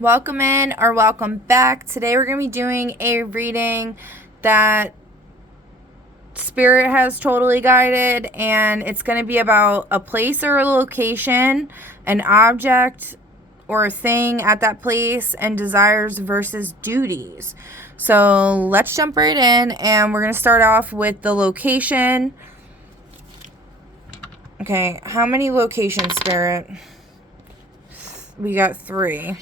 Welcome in or welcome back. Today we're going to be doing a reading that Spirit has totally guided, and it's going to be about a place or a location, an object or a thing at that place, and desires versus duties. So let's jump right in, and we're going to start off with the location. Okay, how many locations, Spirit? We got 3.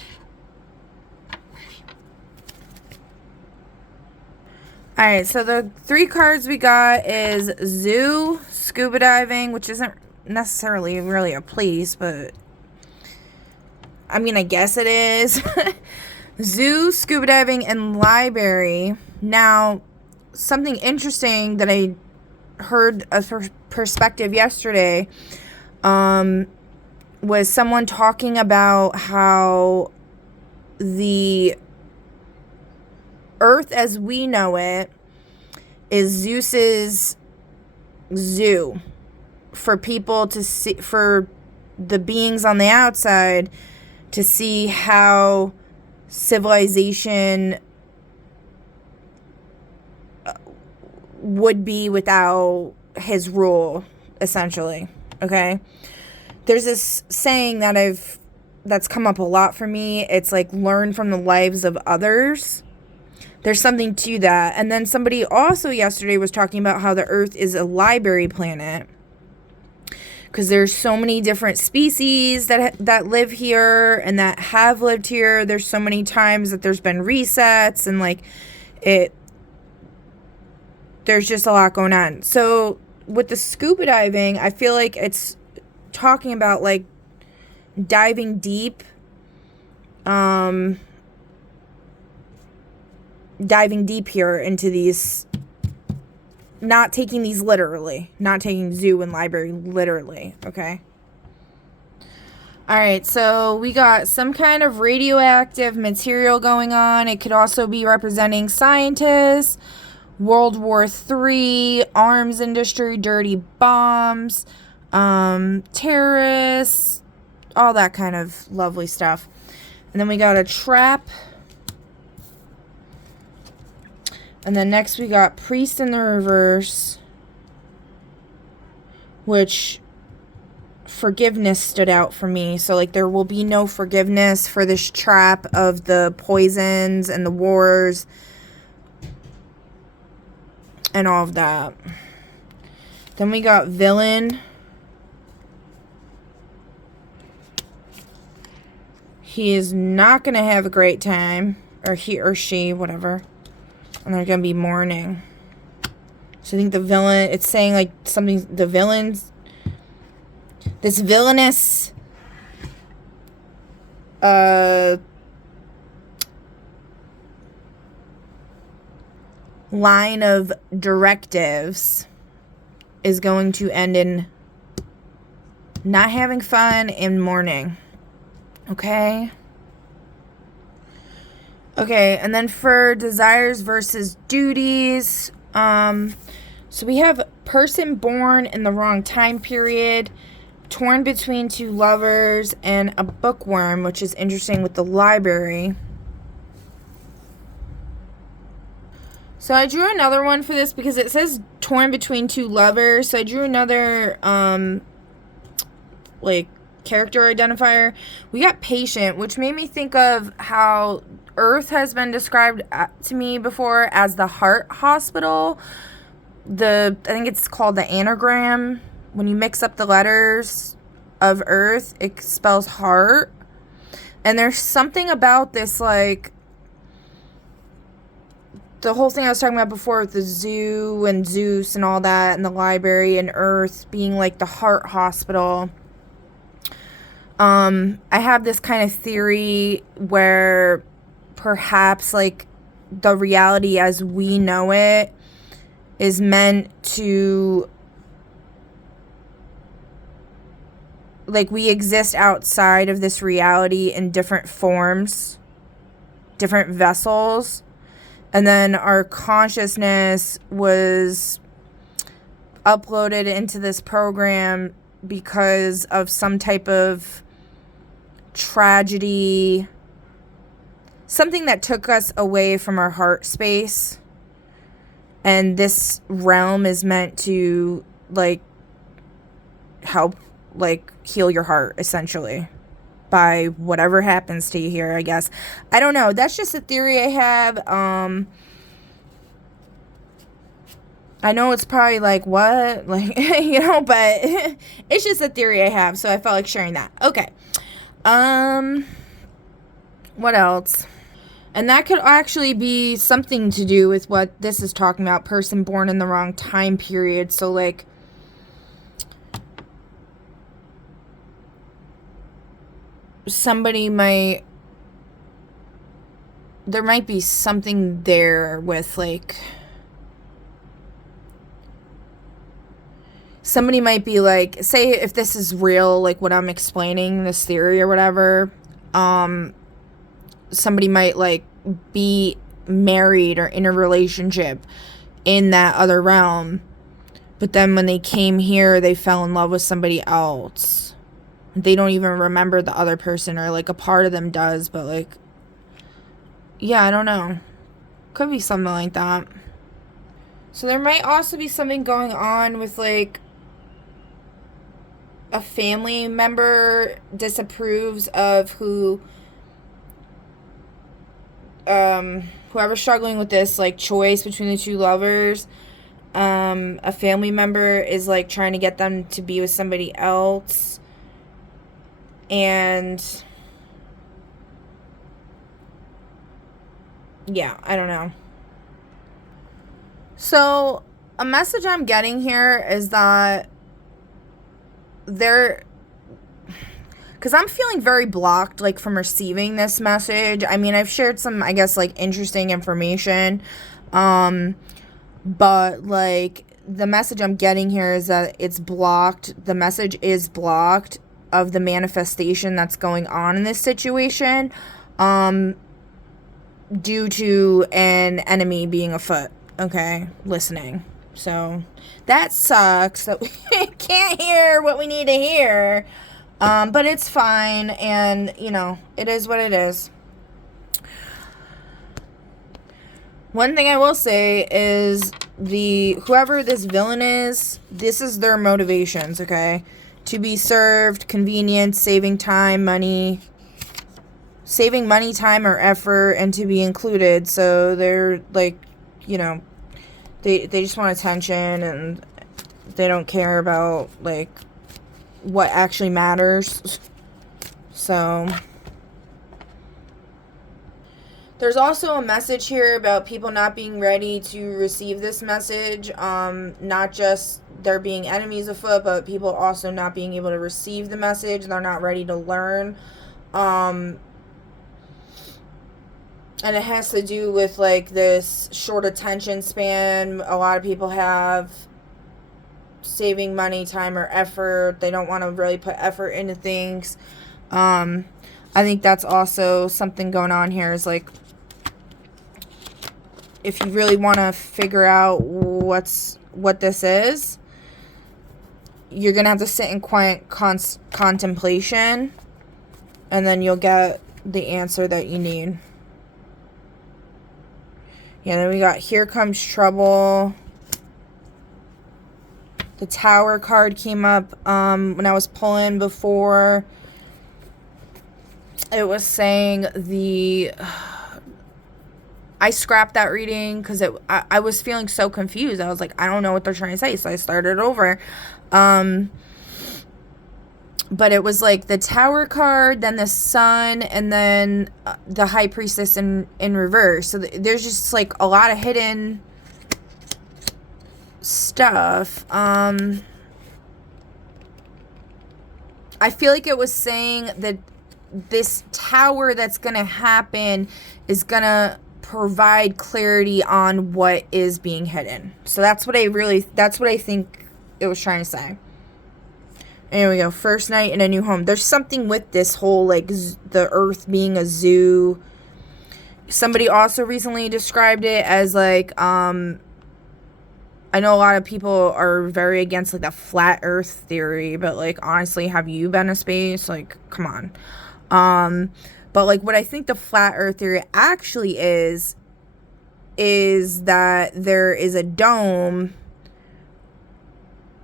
Alright, so the 3 cards we got is zoo, scuba diving, which isn't necessarily really a place, but I mean, I guess it is. Zoo, scuba diving, and library. Now, something interesting that I heard a perspective yesterday was someone talking about how the Earth as we know it is Zeus's zoo for people to see, for the beings on the outside to see how civilization would be without his rule, essentially. Okay? There's this saying that's come up a lot for me. It's like, learn from the lives of others. There's something to that. And then somebody also yesterday was talking about how the Earth is a library planet, because there's so many different species that live here and that have lived here. There's so many times that there's been resets, and there's just a lot going on. So with the scuba diving, I feel like it's talking about like diving deep, diving deep here into these, not taking these literally, not taking zoo and library literally, okay? Alright, so we got some kind of radioactive material going on. It could also be representing scientists, World War III, arms industry, dirty bombs, terrorists, all that kind of lovely stuff. And then we got a trap. And then next we got priest in the reverse, which forgiveness stood out for me. So like, there will be no forgiveness for this trap of the poisons and the wars and all of that. Then we got villain. He is not going to have a great time, or he or she, whatever. And they're going to be mourning. So I think the villain, it's saying like something, the villains, this villainous line of directives is going to end in not having fun and mourning. Okay? Okay, and then for desires versus duties, so we have person born in the wrong time period, torn between 2 lovers, and a bookworm, which is interesting with the library. So I drew another one for this because it says torn between 2 lovers. So I drew another, character identifier. We got patient, which made me think of how Earth has been described to me before as the heart hospital. I think it's called the anagram. When you mix up the letters of Earth, it spells heart. And there's something about this, like, the whole thing I was talking about before with the zoo and Zeus and all that, and the library and Earth being like the heart hospital. I have this kind of theory where perhaps like the reality as we know it is meant to, like, we exist outside of this reality in different forms, different vessels, and then our consciousness was uploaded into this program because of some type of tragedy something that took us away from our heart space. And this realm is meant to, like, help, like, heal your heart, essentially, by whatever happens to you here, I guess. I don't know. That's just a theory I have. I know it's probably like, what? Like, you know, but it's just a theory I have, so I felt like sharing that. Okay. What else? And that could actually be something to do with what this is talking about, person born in the wrong time period. So, like, there might be something there with, like, somebody might be like, say if this is real, like what I'm explaining, this theory or whatever, somebody might, like, be married or in a relationship in that other realm, but then when they came here, they fell in love with somebody else. They don't even remember the other person, or, like, a part of them does, but, like, yeah, I don't know. Could be something like that. So there might also be something going on with, like, a family member disapproves of whoever's struggling with this, like, choice between the two lovers. A family member is, like, trying to get them to be with somebody else. And yeah, I don't know. So a message I'm getting here is that because I'm feeling very blocked, like, from receiving this message. I mean, I've shared some, I guess, like, interesting information, but, like, the message I'm getting here is that it's blocked. The message is blocked of the manifestation that's going on in this situation, due to an enemy being afoot, okay, listening. So that sucks that we can't hear what we need to hear, but it's fine, and, you know, it is what it is. One thing I will say is whoever this villain is, this is their motivations, okay? To be served, convenience, saving money, time, or effort, and to be included. So they're, like, you know, they just want attention, and they don't care about, like, what actually matters. So there's also a message here about people not being ready to receive this message. Not just there being enemies afoot, but people also not being able to receive the message. They're not ready to learn. And it has to do with, like, this short attention span a lot of people have, saving money, time, or effort. They don't want to really put effort into things. I think that's also something going on here, is, like, if you really want to figure out what this is, you're going to have to sit in quiet contemplation, and then you'll get the answer that you need. Yeah, then we got Here Comes Trouble. The Tower card came up when I was pulling before. It was saying I scrapped that reading because I was feeling so confused. I was like, I don't know what they're trying to say, so I started over. But it was, like, the Tower card, then the Sun, and then the High Priestess in reverse. So there's just, like, a lot of hidden stuff. I feel like it was saying that this tower that's gonna happen is gonna provide clarity on what is being hidden. So that's what I think it was trying to say. There we go. First night in a new home. There's something with this whole, like, the earth being a zoo. Somebody also recently described it as, like, I know a lot of people are very against, like, the flat earth theory, but, like, honestly, have you been to space? Like, come on. But like what I think the flat earth theory actually is that there is a dome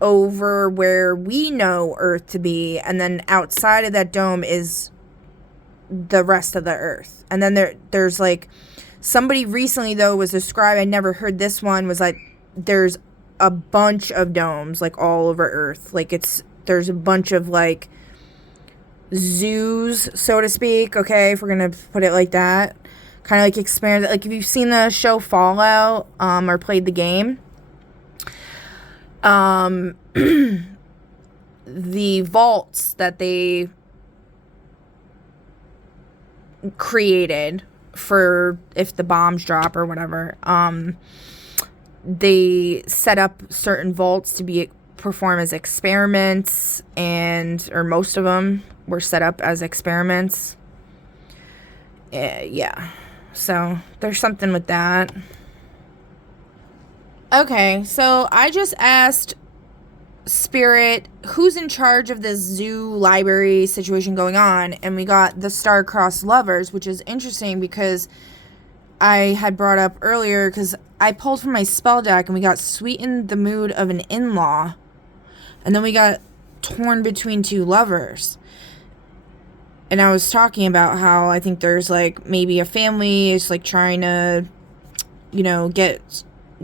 over where we know Earth to be, and then outside of that dome is the rest of the Earth. And then there's like somebody recently though was described, I never heard this one, was like there's a bunch of domes like all over Earth. Like there's a bunch of like zoos, so to speak, okay, if we're gonna put it like that. Kind of like experience, like if you've seen the show Fallout, or played the game, the vaults that they created for if the bombs drop or whatever, they set up certain vaults to perform as experiments, or most of them were set up as experiments. Yeah. So there's something with that. Okay, so I just asked Spirit who's in charge of this zoo library situation going on, and we got the Star-Crossed Lovers, which is interesting because I had brought up earlier, because I pulled from my spell deck and we got Sweeten the Mood of an In-Law, and then we got Torn Between Two Lovers. And I was talking about how I think there's like maybe a family is like trying to,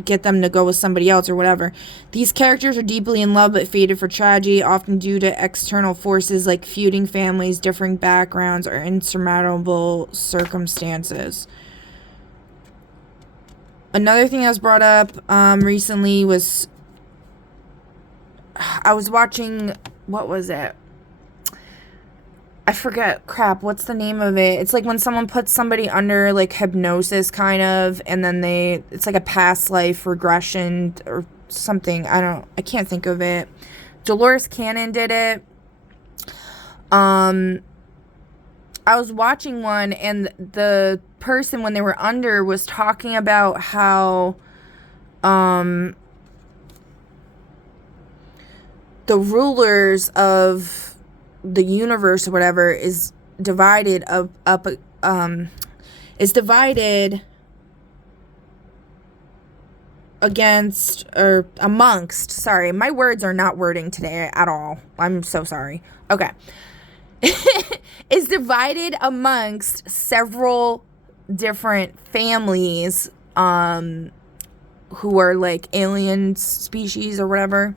get them to go with somebody else or whatever. These characters are deeply in love but fated for tragedy, often due to external forces like feuding families, differing backgrounds, or insurmountable circumstances. Another thing that was brought up recently was I was watching, what was it? I forget, what's the name of it? It's like when someone puts somebody under like hypnosis kind of, and then it's like a past life regression or something. I can't think of it. Dolores Cannon did it. I was watching one, and the person when they were under was talking about how the rulers of the universe or whatever is divided against or amongst, sorry, my words are not wording today at all. I'm so sorry. Okay. Is divided amongst several different families who are like alien species or whatever.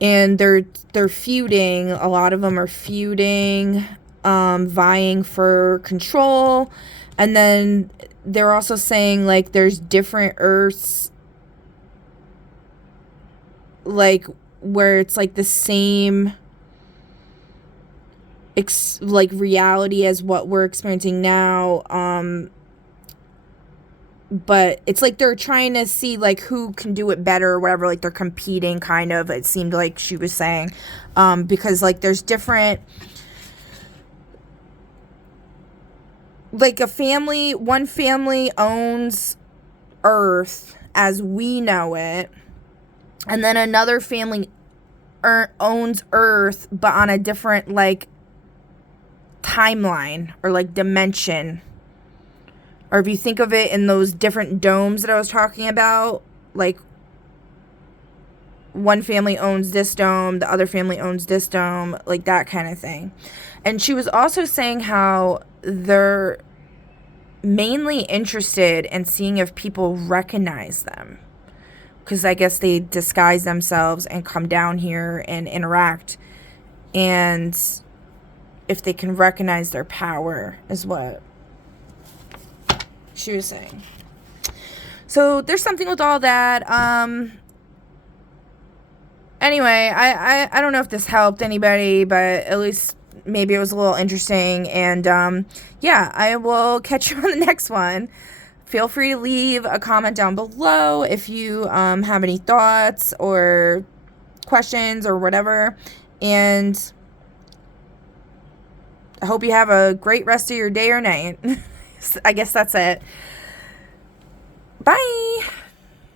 And they're feuding. A lot of them are feuding, vying for control. And then they're also saying, like, there's different Earths, like, where it's, like, the same, reality as what we're experiencing now. But it's like they're trying to see like who can do it better or whatever, like they're competing kind of, it seemed like she was saying, because like there's different, like one family owns Earth as we know it, and then another family owns Earth but on a different like timeline or like dimension. Or if you think of it in those different domes that I was talking about, like one family owns this dome, the other family owns this dome, like that kind of thing. And she was also saying how they're mainly interested in seeing if people recognize them. Because I guess they disguise themselves and come down here and interact. And if they can recognize their power is what she was saying. So there's something with all that. Anyway, I don't know if this helped anybody, but at least maybe it was a little interesting. And yeah, I will catch you on the next one. Feel free to leave a comment down below if you have any thoughts or questions or whatever. And I hope you have a great rest of your day or night. I guess that's it. Bye.